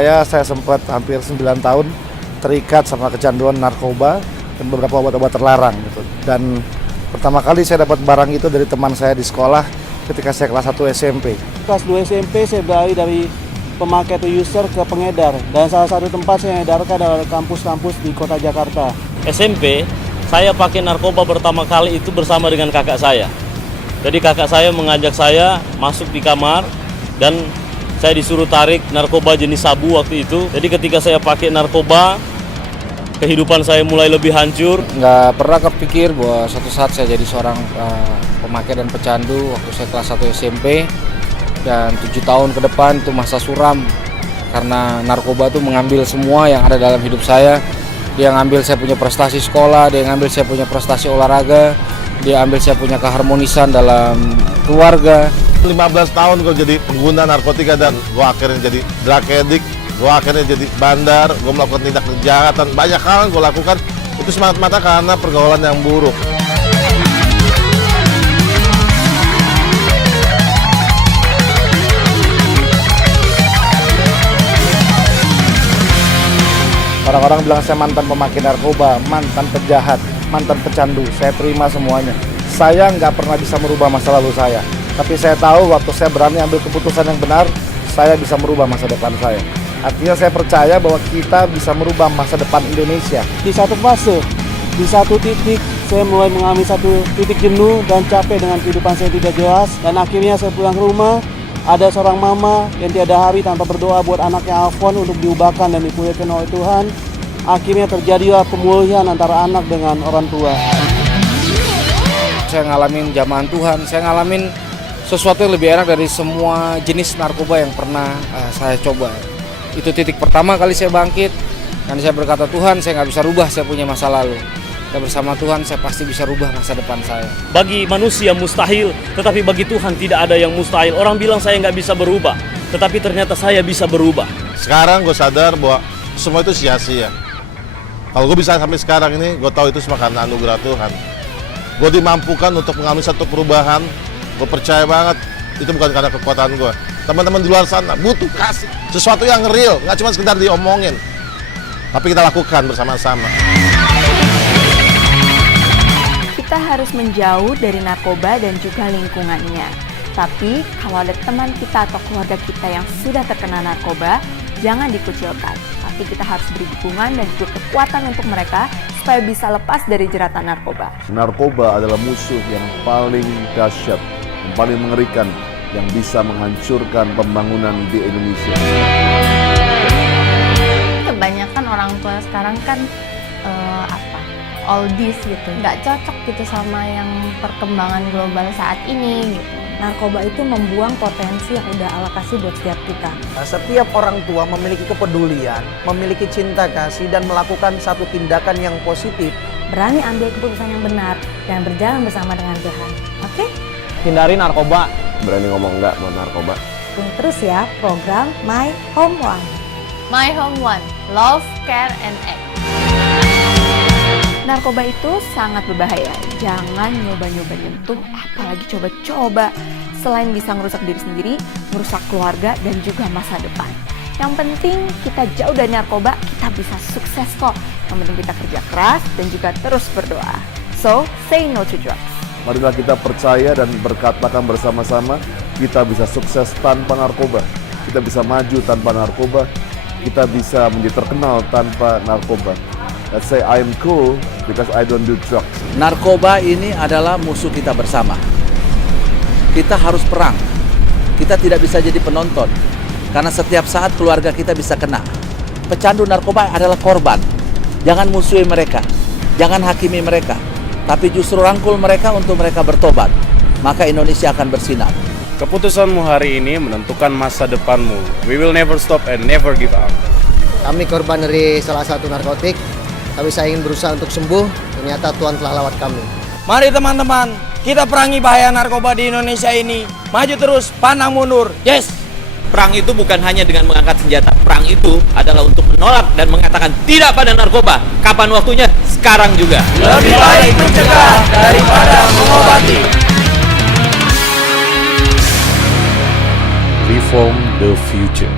saya sempat hampir 9 tahun terikat sama kecanduan narkoba dan beberapa obat-obat terlarang gitu. Dan pertama kali saya dapat barang itu dari teman saya di sekolah ketika saya kelas 1 SMP. Kelas 2 SMP saya beralih dari pemakai atau user ke pengedar. Dan salah satu tempat saya edarkan adalah kampus-kampus di kota Jakarta. SMP, saya pakai narkoba pertama kali itu bersama dengan kakak saya. Jadi kakak saya mengajak saya masuk di kamar dan saya disuruh tarik narkoba jenis sabu waktu itu. Jadi ketika saya pakai narkoba, kehidupan saya mulai lebih hancur. Nggak pernah kepikir bahwa suatu saat saya jadi seorang pemakai dan pecandu waktu saya kelas 1 SMP. Dan 7 tahun ke depan itu masa suram. Karena narkoba itu mengambil semua yang ada dalam hidup saya. Dia ngambil saya punya prestasi sekolah, dia ngambil saya punya prestasi olahraga, dia ambil saya punya keharmonisan dalam keluarga. 15 tahun gue jadi pengguna narkotika dan gue akhirnya jadi drug addict, gue akhirnya jadi bandar, gue melakukan tindak kejahatan, banyak hal yang gue lakukan itu semata-mata karena pergaulan yang buruk. Orang-orang bilang saya mantan pemakai narkoba, mantan penjahat, mantan pecandu. Saya terima semuanya. Saya nggak pernah bisa merubah masa lalu saya. Tapi saya tahu waktu saya berani ambil keputusan yang benar, saya bisa merubah masa depan saya. Artinya saya percaya bahwa kita bisa merubah masa depan Indonesia. Di satu fase, di satu titik, saya mulai mengalami satu titik jenuh dan capek dengan kehidupan saya tidak jelas. Dan akhirnya saya pulang ke rumah, ada seorang mama yang tiada hari tanpa berdoa buat anaknya Alfon untuk diubahkan dan dipulihkan oleh Tuhan. Akhirnya terjadilah pemulihan antara anak dengan orang tua. Saya ngalamin jamahan Tuhan, saya ngalamin sesuatu yang lebih enak dari semua jenis narkoba yang pernah saya coba. Itu titik pertama kali saya bangkit, dan saya berkata, Tuhan, saya nggak bisa rubah saya punya masa lalu. Dan bersama Tuhan saya pasti bisa rubah masa depan saya. Bagi manusia mustahil, tetapi bagi Tuhan tidak ada yang mustahil. Orang bilang saya nggak bisa berubah, tetapi ternyata saya bisa berubah. Sekarang gue sadar bahwa semua itu sia-sia. Kalau gue bisa sampai sekarang ini, gue tahu itu semua karena anugerah Tuhan. Gue dimampukan untuk mengalami satu perubahan. Gue percaya banget itu bukan karena kekuatan gue. Teman-teman di luar sana butuh kasih, sesuatu yang real, nggak cuma sekedar diomongin, tapi kita lakukan bersama-sama. Kita harus menjauh dari narkoba dan juga lingkungannya. Tapi kalau ada teman kita atau keluarga kita yang sudah terkena narkoba, jangan dikucilkan. Tapi kita harus beri dukungan dan juga kekuatan untuk mereka supaya bisa lepas dari jeratan narkoba. Narkoba adalah musuh yang paling dahsyat, yang paling mengerikan, yang bisa menghancurkan pembangunan di Indonesia. Kebanyakan orang tua sekarang kan oldies gitu, nggak cocok gitu sama yang perkembangan global saat ini gitu. Narkoba itu membuang potensi yang udah Allah kasih buat setiap kita. Setiap orang tua memiliki kepedulian, memiliki cinta kasih dan melakukan satu tindakan yang positif. Berani ambil keputusan yang benar dan berjalan bersama dengan Tuhan. Oke? Hindari narkoba. Berani ngomong enggak buat narkoba. Tunggu terus ya program My Home One. My Home One, Love, Care, and Act. Narkoba itu sangat berbahaya. Jangan nyoba-nyoba nyentuh, apalagi coba-coba. Selain bisa merusak diri sendiri, merusak keluarga, dan juga masa depan. Yang penting kita jauh dari narkoba, kita bisa sukses kok. Yang penting kita kerja keras dan juga terus berdoa. So, say no to drugs. Marilah kita percaya dan berkatakan bersama-sama, kita bisa sukses tanpa narkoba. Kita bisa maju tanpa narkoba. Kita bisa menjadi terkenal tanpa narkoba. Let's say I am cool because I don't do drugs. Narkoba ini adalah musuh kita bersama. Kita harus perang. Kita tidak bisa jadi penonton. Karena setiap saat keluarga kita bisa kena. Pecandu narkoba adalah korban. Jangan musuhi mereka. Jangan hakimi mereka. Tapi justru rangkul mereka untuk mereka bertobat. Maka Indonesia akan bersinar. Keputusanmu hari ini menentukan masa depanmu. We will never stop and never give up. Kami korban dari salah satu narkotik, tapi saya ingin berusaha untuk sembuh. Ternyata Tuhan telah lawat kami. Mari teman-teman, kita perangi bahaya narkoba di Indonesia ini. Maju terus, pantang mundur. Yes! Perang itu bukan hanya dengan mengangkat senjata. Perang itu adalah untuk menolak dan mengatakan tidak pada narkoba. Kapan waktunya? Sekarang juga. Lebih baik mencegah daripada mengobati. Reform the future.